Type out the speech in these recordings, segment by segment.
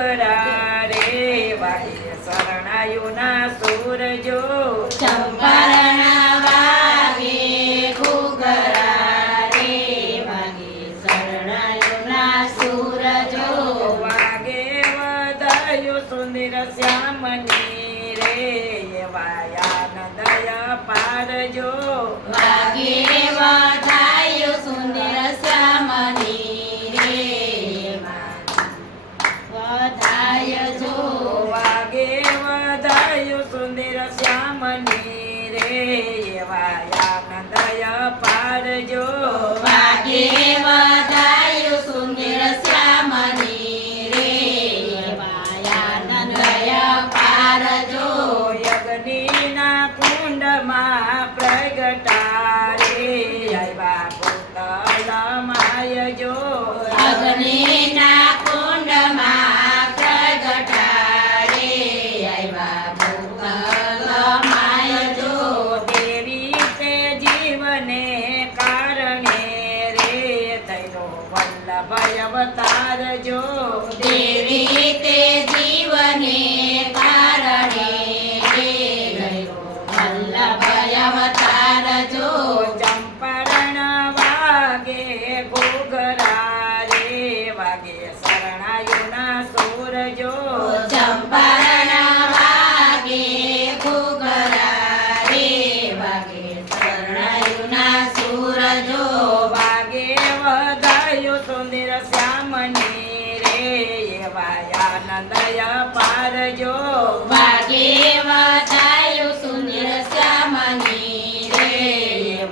ઘૂઘરા રે વાગે શરણાયોના સુર જો ચંપારણના વાગે ઘૂઘરા રે વાગે શરણાયોના સૂર જો વાગે વધાયો સુંદર શ્યામની રે વાયાનંદય પાર જો વાગે વધાયો સુંદર શ્યામની રે વધાય જો વાગે વધાયો સુંદર શ્યામની રે વાયાનંદય પાર જો વાગે વધાયો સુંદર શ્યામની રે વાયાનંદય પાર જો યજ્ઞના કુંડમાં પ્રગટા રે આવ્યા પુતળ માય જો અગ્નિના કુંડમાં પ્રગટા રે આવ્યા ભૂતલ માય જો દેવી તે જીવને કારણે રે થયો વલ્લભ અવતાર જો દેવી તે જીવને કારણે રે ગયો વલ્લભ અવતાર જો ચંપારણ વાગે ઘૂઘરા રે વાગે શરણાયોના સુર જો ચંપારણ વાગે ઘૂઘરા રે વાગે શરણાયોના સૂર જો વાગે વધાયો સુંદર શ્યામની રે વાયાનંદય પાર જો વાગે વધાયો સુંદર શ્યામની રે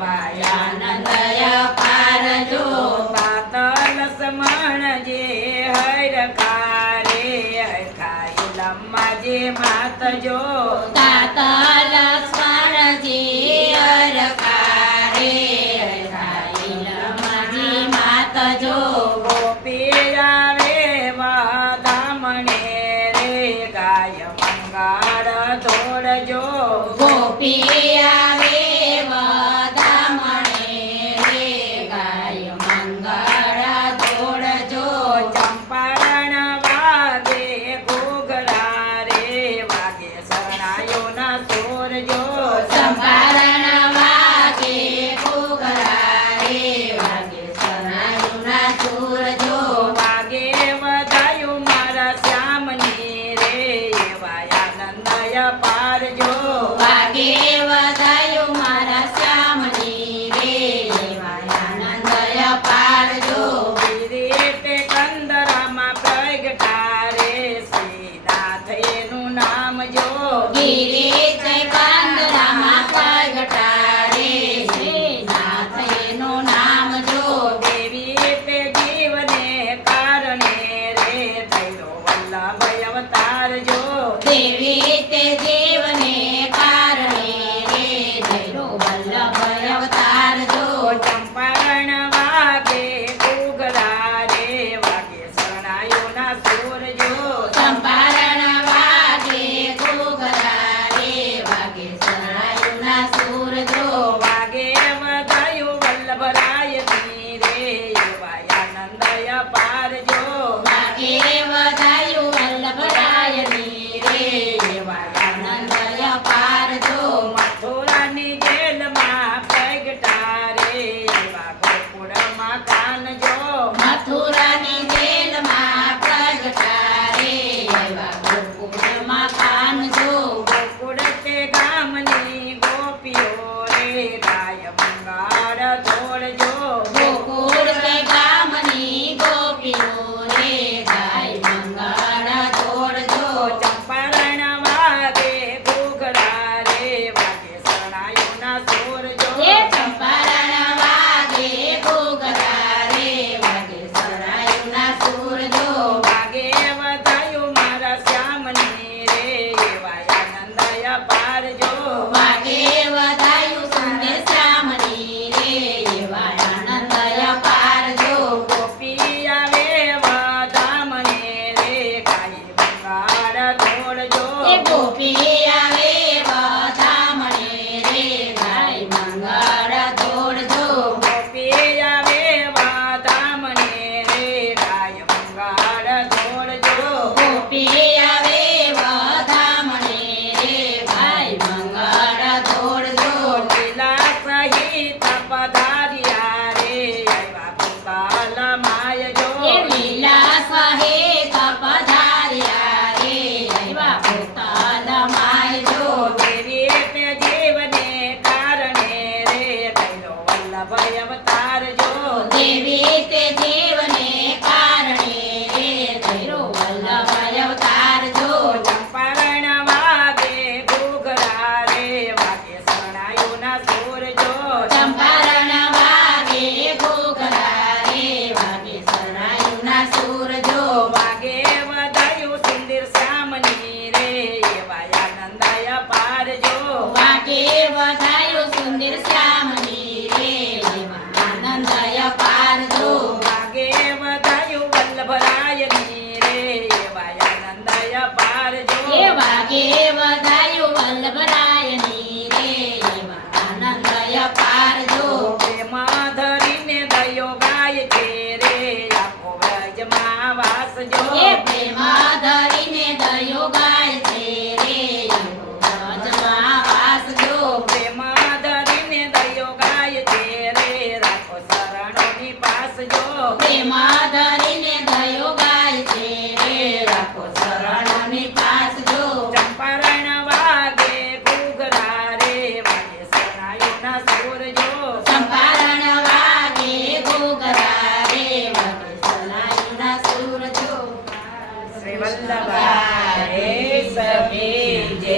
વાયાનંદય પાર જો પાતલ સમણ જે હરખા રે હરખાઈ લમ્મા જે માત જો તાતલ સ્વરજી અરકા રે રાઈલમાજી માત જો ગોપીરા રે વાદામણે રે ગાય મંગાળ દોડજો ગોપી આવે વધામણે રે ગાય મંગળ દોડજો ચંપારણ વાગે ઘૂઘરા રે વાગે શરણાયોના સુર જો ચંપારણ વાગે ઘૂઘરા રે વાગે શરણાયોના સૂર જો વાગે વધાયું મારા શ્યામની રે વાયાનંદય પાર જો વાગે વધાયો મારા શ્યામની રે વાયાનંદય પાર જો તે કંદરામાં પ્રગટા રે શ્રીનાથ એનું નામ જો ગિરી તે કાંદરામાં પ્રગટા રે શ્રીનાથ એનું નામ જો દેવી તે જીવને કારણે રે થયો વલ્લભ અવતાર જો દેવી તે જીવને કારણે રે ધૈરો વલ્લભ અવતાર જો ચંપારણ વાગે ઘૂઘરા રે વાગે શરણાયોના સુર જો ચંપારણ વાગે ઘૂઘરા રે વાગે શરણાયોના સૂર જો વાગે વધાયું વલ્લભરાયની રે વાયાનંદય પાર જો વાગે વધાયું વલ્લભરાયની રે વાયાનંદય પાર જો મથુરાની જેલમાં પ્રગટા રે એવા ગોકુળમાં કાન જો મથુરાની જેલમાં પ્રગટા છે રે આખો વ્રજમાં વાસજો એ પ્રેમ ધરીને દયો ગાય છે રે વ્રજમાં વાસજો પ્રેમ ધરીને દયો ગાય છે રે રાખો શરણોની પાસ જો પ્રેમ